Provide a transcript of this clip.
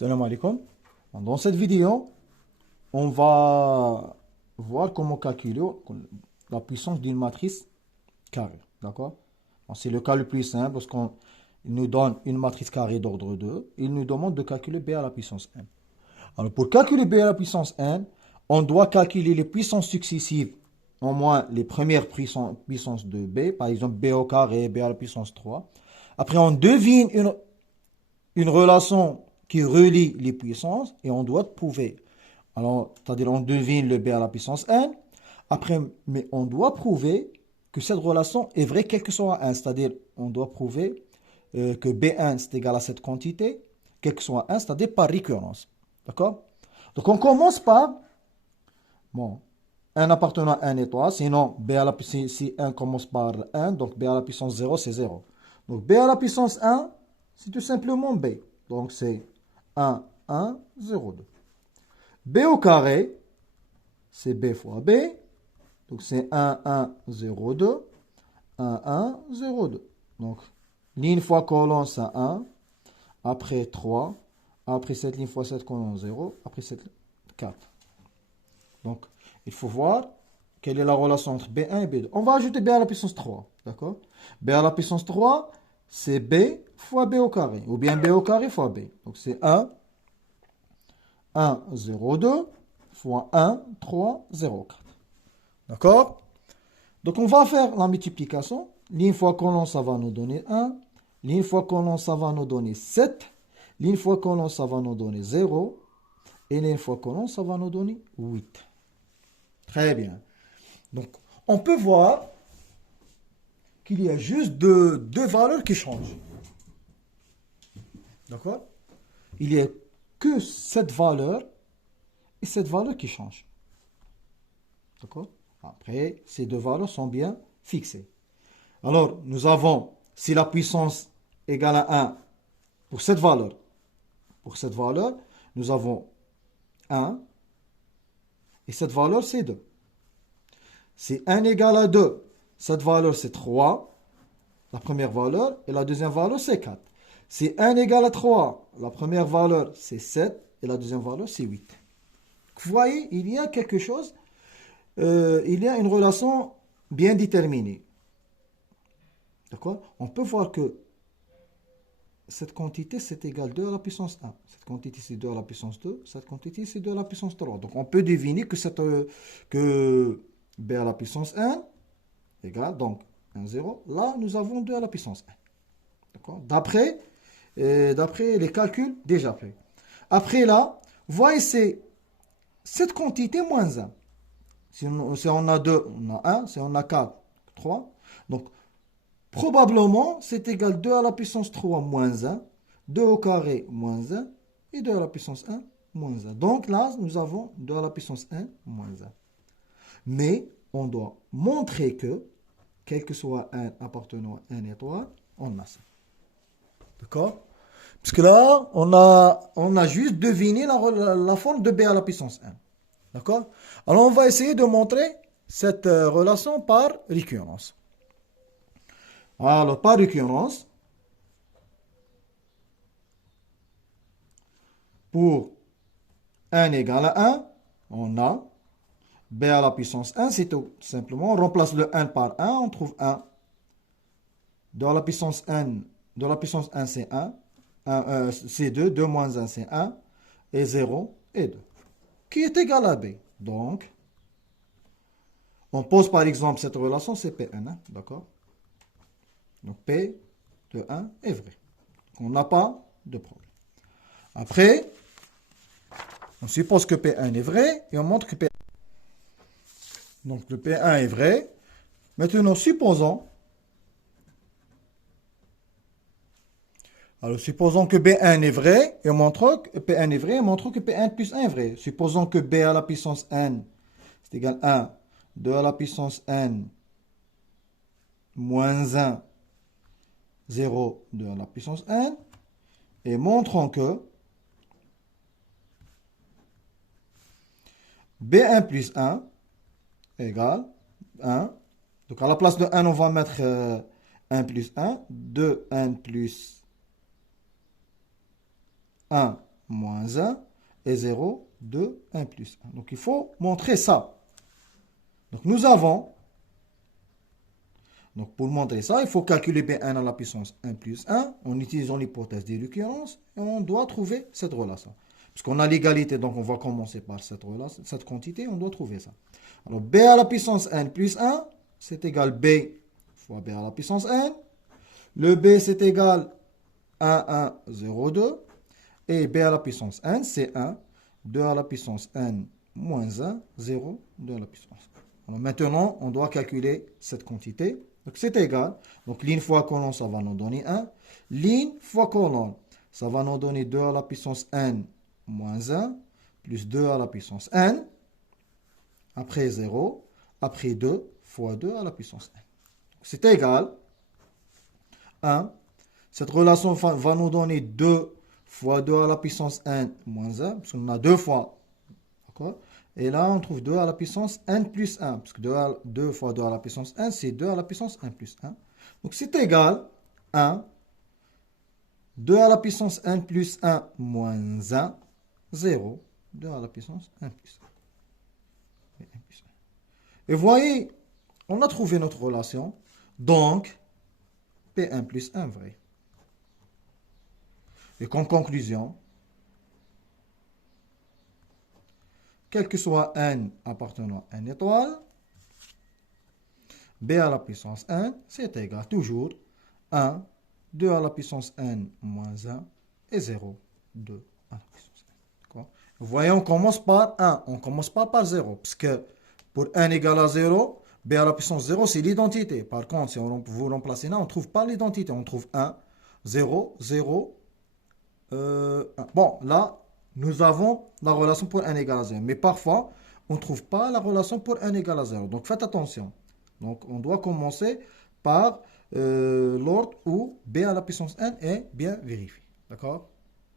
Salam alaikum. Dans cette vidéo, on va voir comment calculer la puissance d'une matrice carrée. D'accord? C'est le cas le plus simple parce qu'il nous donne une matrice carrée d'ordre 2. Il nous demande de calculer b à la puissance n. Alors, pour calculer b à la puissance n, on doit calculer les puissances successives, au moins les premières puissances de b, par exemple b au carré, b à la puissance 3. Après, on devine une relation qui relie les puissances et on doit prouver. Alors, c'est-à-dire on devine le b à la puissance n. Après, mais on doit prouver que cette relation est vraie quel que soit n. C'est-à-dire on doit prouver que b1 c'est égal à cette quantité, quel que soit n, c'est-à-dire par récurrence. D'accord? Donc on commence par, bon, n appartenant à n et 3, sinon b à la, si n commence par 1, donc b à la puissance 0 c'est 0. Donc b à la puissance 1, c'est tout simplement b. Donc c'est 1, 1, 0, 2. B au carré, c'est b fois b. Donc c'est 1, 1, 0, 2. 1, 1, 0, 2. Donc, ligne fois colonne, c'est 1. Après 3. Après cette ligne fois 7 colonne, 0. Après cette 4. Donc, il faut voir quelle est la relation entre B1 et B2. On va ajouter B à la puissance 3. D'accord? B à la puissance 3, c'est B fois B au carré. Ou bien B au carré fois B. Donc, c'est 1, 1, 0, 2 fois 1, 3, 0, 4. D'accord? Donc, on va faire la multiplication. Ligne fois colonne, ça va nous donner 1. Ligne fois colonne, ça va nous donner 7. Ligne fois colonne, ça va nous donner 0. Et ligne fois colonne, ça va nous donner 8. Très bien. Donc, on peut voir qu'il y a juste deux valeurs qui changent. D'accord? Il n'y a que cette valeur et cette valeur qui changent. D'accord? Après, ces deux valeurs sont bien fixées. Alors, nous avons, si la puissance égale à 1 pour cette valeur, nous avons 1 et cette valeur c'est 2. Si 1 égale à 2, cette valeur c'est 3, la première valeur, et la deuxième valeur c'est 4. Si 1 égale à 3, la première valeur c'est 7 et la deuxième valeur c'est 8. Vous voyez, il y a quelque chose, il y a une relation bien déterminée. D'accord? On peut voir que cette quantité, c'est égal à 2 à la puissance 1. Cette quantité, c'est 2 à la puissance 2. Cette quantité, c'est 2 à la puissance 3. Donc, on peut deviner que b à la puissance 1 égale, donc, 1, 0. Là, nous avons 2 à la puissance 1. D'accord? D'après les calculs déjà faits. Après, là, voyez, c'est cette quantité moins 1. Si on a 2, on a 1. Si on a 4, 3. Donc, probablement, c'est égal à 2 à la puissance 3 moins 1, 2 au carré moins 1, et 2 à la puissance 1 moins 1. Donc là, nous avons 2 à la puissance 1 moins 1. Mais on doit montrer que, quel que soit un appartenant à 1 étoile, on a ça. D'accord? Parce que là, on a juste deviné la forme de b à la puissance 1. D'accord? Alors, on va essayer de montrer cette relation par récurrence. Alors, par récurrence, pour 1 égale à 1, on a b à la puissance 1, c'est tout simplement. On remplace le 1 par 1, on trouve 1. 2 à la puissance 1, c'est 1. C'est 2, 2 moins 1, c'est 1. Et 0 et 2. Qui est égal à b. Donc, on pose par exemple cette relation, c'est P1. Hein, d'accord? Donc, P de 1 est vrai. On n'a pas de problème. Après, on suppose que P1 est vrai et on montre que P1. Donc, le P1 est vrai. Maintenant, supposons que B1 est vrai et on montre que P1 est vrai et on montre que P1 plus 1 est vrai. Supposons que B à la puissance n c'est égal à 1, 2 à la puissance n moins 1, 0, 2 à la puissance n. Et montrons que B1 plus 1 égale 1. Donc à la place de 1, on va mettre 1 plus 1. 2n plus 1 moins 1 et 0, 2, 1 plus 1. Donc il faut montrer ça. Donc nous avons, donc pour montrer ça, il faut calculer B1 à la puissance 1 plus 1 en utilisant l'hypothèse des récurrences et on doit trouver cette relation. Puisqu'on a l'égalité, donc on va commencer par cette relation, cette quantité, on doit trouver ça. Alors B à la puissance n plus 1, c'est égal B fois B à la puissance n. Le B, c'est égal 1, 1, 0, 2. Et B à la puissance n, c'est 1. 2 à la puissance n moins 1, 0, 2 à la puissance 1. Alors maintenant, on doit calculer cette quantité. Donc c'est égal. Donc ligne fois colonne, ça va nous donner 1. Ligne fois colonne, ça va nous donner 2 à la puissance n moins 1, plus 2 à la puissance n. Après 0, après 2 fois 2 à la puissance n. C'est égal 1. Cette relation va nous donner 2 fois 2 à la puissance n moins 1, parce qu'on a 2 fois. D'accord? Et là, on trouve 2 à la puissance n plus 1, parce que 2 fois 2 à la puissance n, c'est 2 à la puissance n plus 1. Donc c'est égal 1. 2 à la puissance n plus 1 moins 1, 0. 2 à la puissance n plus 1. Et vous voyez, on a trouvé notre relation. Donc, P1 plus 1 vrai. Et qu'en conclusion, quel que soit n appartenant à n étoile, B à la puissance n, c'est égal toujours 1, 2 à la puissance n moins 1 et 0, 2 à la puissance n. Vous voyez, on commence par 1, on ne commence pas par 0, parce que pour n égale à 0, B à la puissance 0, c'est l'identité. Par contre, si vous remplacez là, on ne trouve pas l'identité, on trouve 1, 0, 0, 1. Bon, là, nous avons la relation pour n égale à 0. Mais parfois, on ne trouve pas la relation pour n égale à 0. Donc, faites attention. Donc, on doit commencer par l'ordre où B à la puissance n est bien vérifié. D'accord?